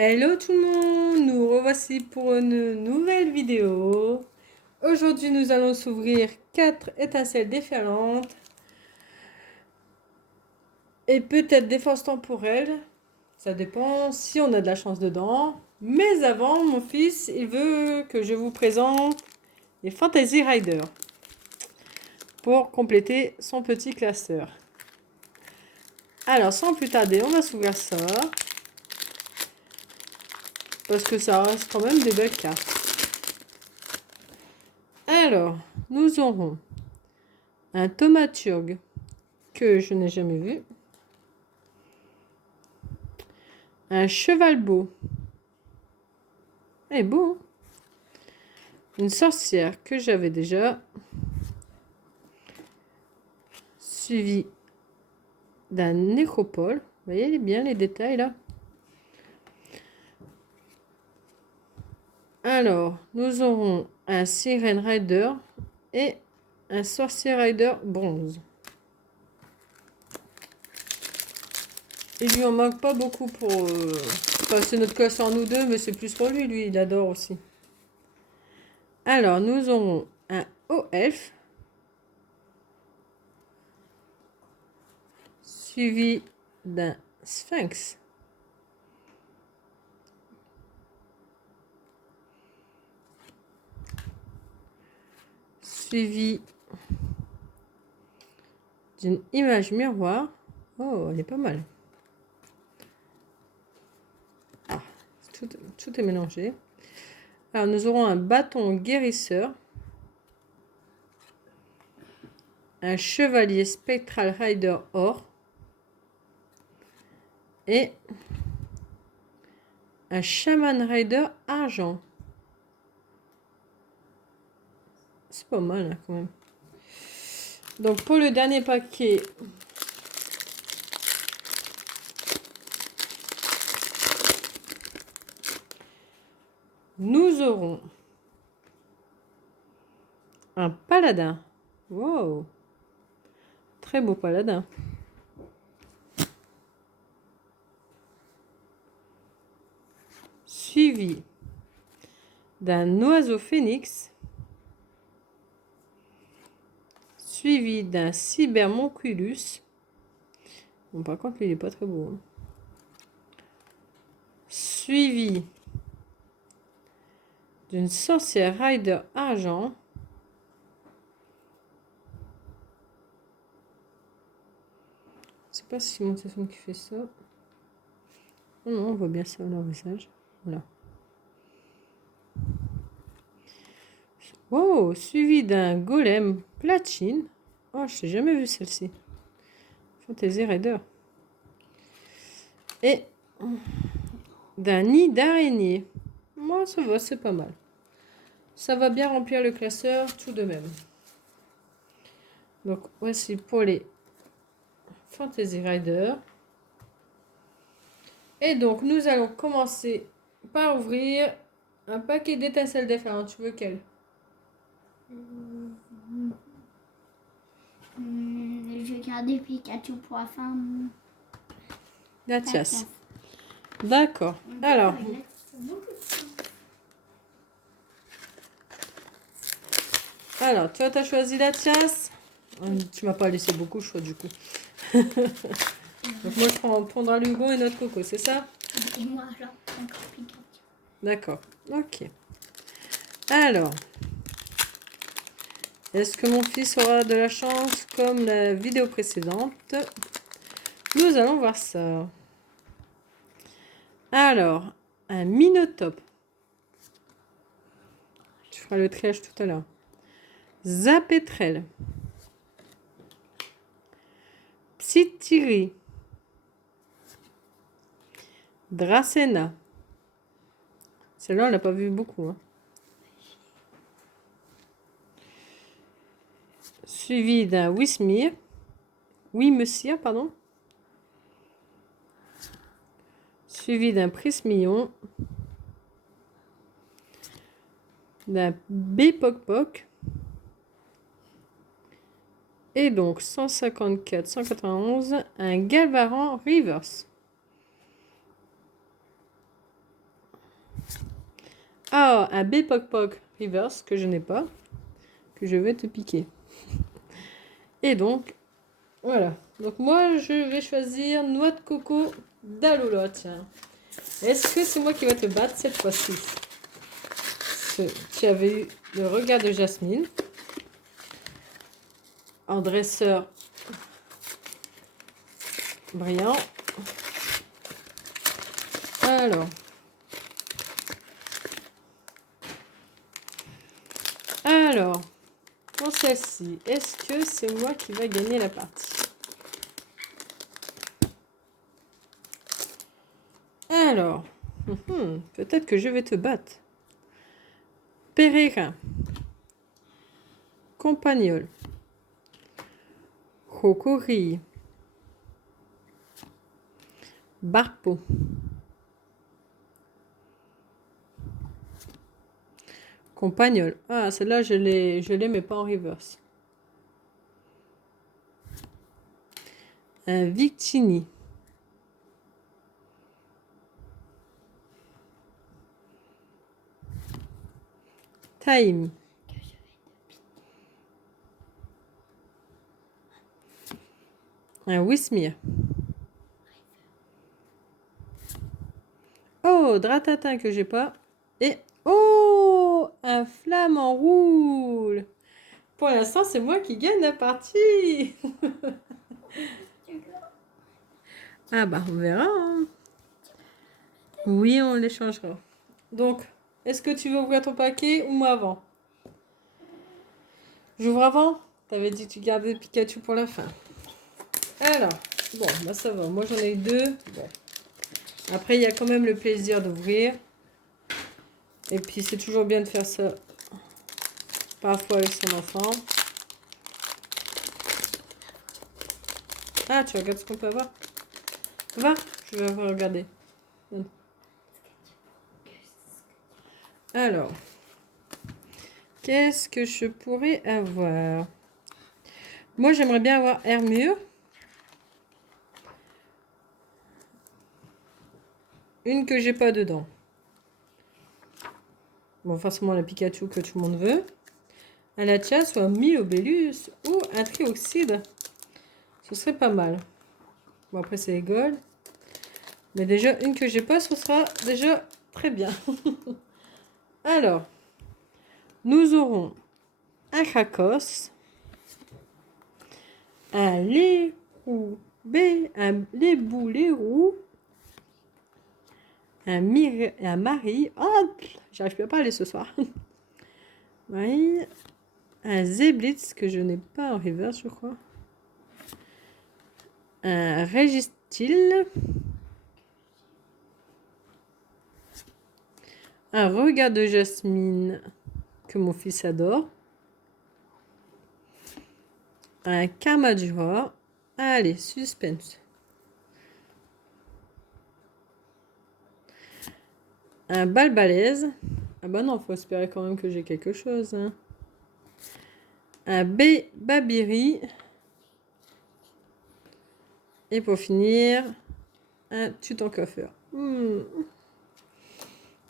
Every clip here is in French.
Hello tout le monde, nous revoici pour une nouvelle vidéo. Aujourd'hui nous allons s'ouvrir 4 étincelles déferlantes et peut-être des forces temporelles. Ça dépend si on a de la chance dedans. Mais avant, mon fils, il veut que je vous présente les Fantasy Riders pour compléter son petit classeur. Alors sans plus tarder, on va s'ouvrir ça. Parce que ça reste quand même des belles cartes. Alors, nous aurons un thaumaturge que je n'ai jamais vu. Un cheval beau. Eh beau. Hein. Une sorcière que j'avais déjà. Suivi d'un nécropole. Vous voyez bien les détails là. Alors, nous aurons un Sirène Rider et un Sorcier Rider bronze. Il lui en manque pas beaucoup pour... Enfin, c'est notre classeur nous deux, mais c'est plus pour lui. Lui, il adore aussi. Alors, nous aurons un haut elfe. Suivi d'un sphinx. Suivi d'une image miroir. Oh, elle est pas mal. Ah, tout est mélangé. Alors, nous aurons un bâton guérisseur. Un chevalier spectral rider or. Et un chaman rider argent. C'est pas mal, hein, quand même. Donc, pour le dernier paquet... Nous aurons un paladin. Wow! Très beau paladin. Suivi d'un oiseau phénix. Suivi d'un cybermonculus. Bon, par contre, lui, il n'est pas très beau. Hein. Suivi d'une sorcière rider argent. Je sais pas si c'est mon téléphone qui fait ça. Non, non, on voit bien ça leur visage. Voilà. Oh, suivi d'un golem platine. Oh, je n'ai jamais vu celle-ci. Fantasy Raider. Et d'un nid d'araignée. Moi, ça va, c'est pas mal. Ça va bien remplir le classeur tout de même. Donc, voici pour les Fantasy Rider. Et donc, nous allons commencer par ouvrir un paquet d'étincelles différentes. Tu veux quelle? Je vais garder Pikachu pour la fin. La Tias. D'accord. Alors. Alors, toi, tu as choisi la Tias. Tu m'as pas laissé beaucoup de choix du coup. Donc moi, je prendrai l'Hugo et notre Coco, c'est ça? Et moi, alors, encore Pikachu. D'accord. Ok. Alors. Est-ce que mon fils aura de la chance comme la vidéo précédente? Nous allons voir ça. Alors, un Minotaure. Tu feras le triage tout à l'heure. Zapetrel. Psytiri. Dracena. Celle-là, on l'a pas vu beaucoup. Hein. Suivi d'un Whismir. Wimesir, pardon. Suivi d'un Prismillon. D'un Bepokpok. Et donc 154, 191, un Galvaran Reverse. Ah, un B-Pok-Pok reverse que je n'ai pas, que je vais te piquer. Et donc, voilà. Donc moi, je vais choisir noix de coco d'Alolotte. Est-ce que c'est moi qui vais te battre cette fois-ci? Tu avais eu le regard de Jasmine. En dresseur brillant. Alors, pour celle-ci, est-ce que c'est moi qui va gagner la partie? Alors, peut-être que je vais te battre. Pereira. Compagnol. Kokori. Barpo. Compagnol. Ah, celle-là, je l'ai, mais pas en reverse. Un Victini. Time. Un Wismir. Oh, Dratatin que j'ai pas. Et oh, un Flamant roule. Pour l'instant, c'est moi qui gagne la partie. Ah bah, on verra. Hein. Oui, on l'échangera. Donc, est-ce que tu veux ouvrir ton paquet ou moi avant? J'ouvre avant? T'avais dit que tu gardais Pikachu pour la fin. Alors, bon, bah ça va. Moi, j'en ai eu 2. Bon. Après, il y a quand même le plaisir d'ouvrir. Et puis, c'est toujours bien de faire ça parfois avec son enfant. Ah, tu regardes ce qu'on peut avoir? Va, je vais regarder. Alors, qu'est-ce que je pourrais avoir? Moi, j'aimerais bien avoir Hermure. Une que j'ai pas dedans. Bon, forcément la Pikachu que tout le monde veut. Un Latias ou un Miobellus ou un Trioxyde. Ce serait pas mal. Bon, après, c'est les gold. Mais déjà, une que j'ai pas, ce sera déjà très bien. Alors, nous aurons un Krakos, un Lérou B, un Lébou, un Marie. Oh, j'arrive plus à parler ce soir. Marie, un Zeblitz que je n'ai pas en reverse, je crois. Un Régistil. Un regard de Jasmine que mon fils adore. Un Kamajura. Allez, suspense. Un Balbalaise. Ah bah non, faut espérer quand même que j'ai quelque chose. Hein. Un Babiri. Et pour finir, un Tutankafer.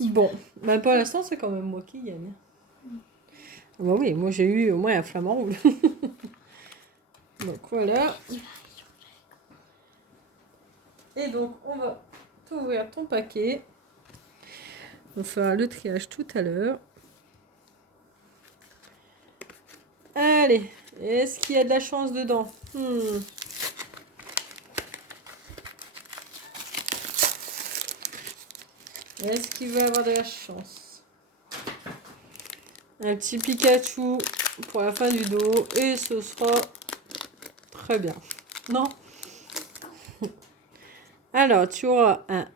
Bon, bah pour l'instant, c'est quand même moi qui gagne. Ah bah oui, moi j'ai eu au moins un flamant rouge. Donc voilà. Et donc, on va t'ouvrir ton paquet. On fera le triage tout à l'heure. Allez, est-ce qu'il y a de la chance dedans? Est-ce qu'il va avoir de la chance? Un petit Pikachu pour la fin du dos et ce sera très bien. Non? Alors, tu auras un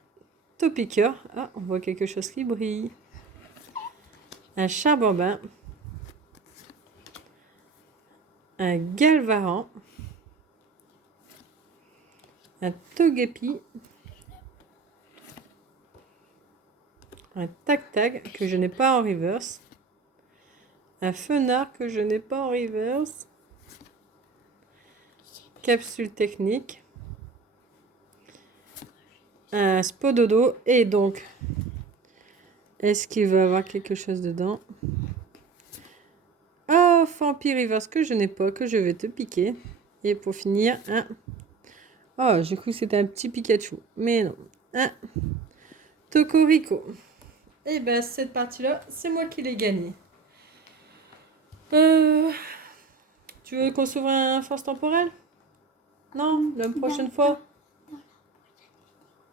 Topiqueur. Ah, on voit quelque chose qui brille. Un Charbambin. Un Galvaran. Un Togepi. Un Tac-Tac que je n'ai pas en reverse. Un Fenard que je n'ai pas en reverse. Capsule technique. Un Spododo. Et donc, Est-ce qu'il va avoir quelque chose dedans? Oh, Vampire Reverse que je n'ai pas, que je vais te piquer. Et pour finir, un... Oh, j'ai cru que c'était un petit Pikachu. Mais non. Un Tokorico. Et ben, cette partie-là, c'est moi qui l'ai gagnée. Tu veux qu'on s'ouvre un force temporelle? Non, la prochaine fois.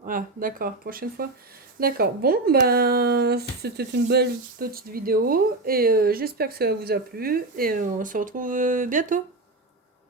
Ah, d'accord, prochaine fois. D'accord, bon, ben, c'était une belle petite vidéo et j'espère que ça vous a plu et on se retrouve bientôt.